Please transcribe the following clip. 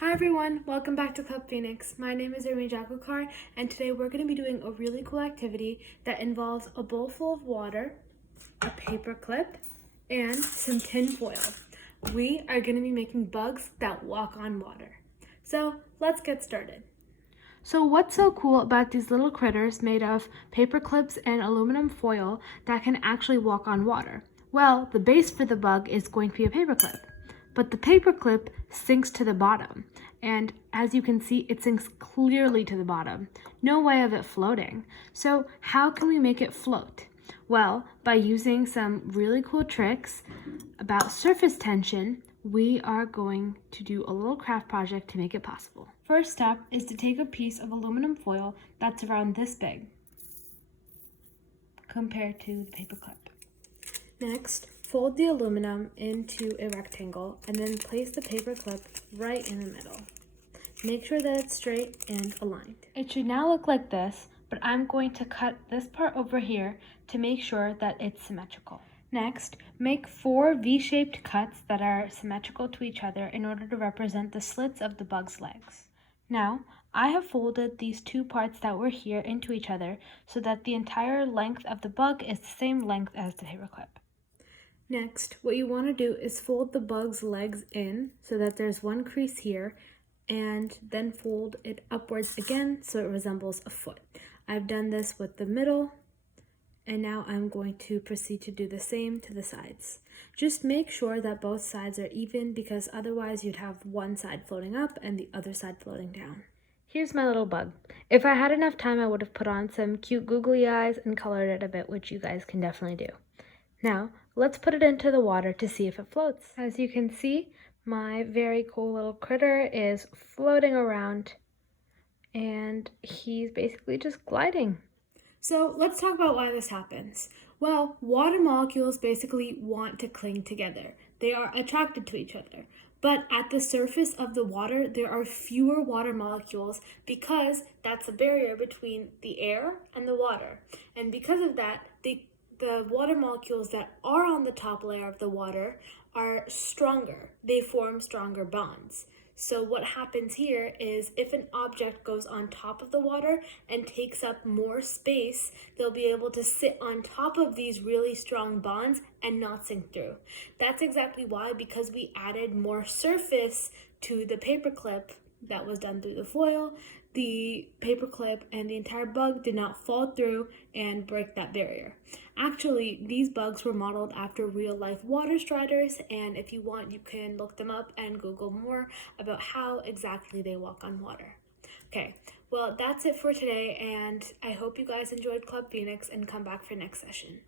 Hi everyone, welcome back to Club Phoenix. My name is Irene Jakukar, and today we're going to be doing a really cool activity that involves a bowl full of water, a paper clip, and some tin foil. We are going to be making bugs that walk on water. So let's get started. So what's so cool about these little critters made of paper clips and aluminum foil that can actually walk on water? Well, the base for the bug is going to be a paper clip, but the paper clip sinks to the bottom. And as you can see, it sinks clearly to the bottom. No way of it floating. So how can we make it float? Well, by using some really cool tricks about surface tension, we are going to do a little craft project to make it possible. First step is to take a piece of aluminum foil that's around this big compared to the paper clip. Next, fold the aluminum into a rectangle and then place the paper clip right in the middle. Make sure that it's straight and aligned. It should now look like this, but I'm going to cut this part over here to make sure that it's symmetrical. Next, make 4 V-shaped cuts that are symmetrical to each other in order to represent the slits of the bug's legs. Now, I have folded these two parts that were here into each other so that the entire length of the bug is the same length as the paper clip. Next, what you want to do is fold the bug's legs in so that there's one crease here, and then fold it upwards again so it resembles a foot. I've done this with the middle, and now I'm going to proceed to do the same to the sides. Just make sure that both sides are even, because otherwise you'd have one side floating up and the other side floating down. Here's my little bug. If I had enough time, I would have put on some cute googly eyes and colored it a bit, which you guys can definitely do. Now, let's put it into the water to see if it floats. As you can see, my very cool little critter is floating around, and he's basically just gliding. So let's talk about why this happens. Well, water molecules basically want to cling together. They are attracted to each other. But at the surface of the water, there are fewer water molecules because that's a barrier between the air and the water. And because of that, the water molecules that are on the top layer of the water are stronger. They form stronger bonds. So what happens here is if an object goes on top of the water and takes up more space, they'll be able to sit on top of these really strong bonds and not sink through. That's exactly why, because we added more surface to the paper clip that was done through the foil, the paper clip and the entire bug did not fall through and break that barrier. Actually, these bugs were modeled after real-life water striders, and if you want, you can look them up and Google more about how exactly they walk on water. Okay, well, that's it for today, and I hope you guys enjoyed Club Phoenix and come back for next session.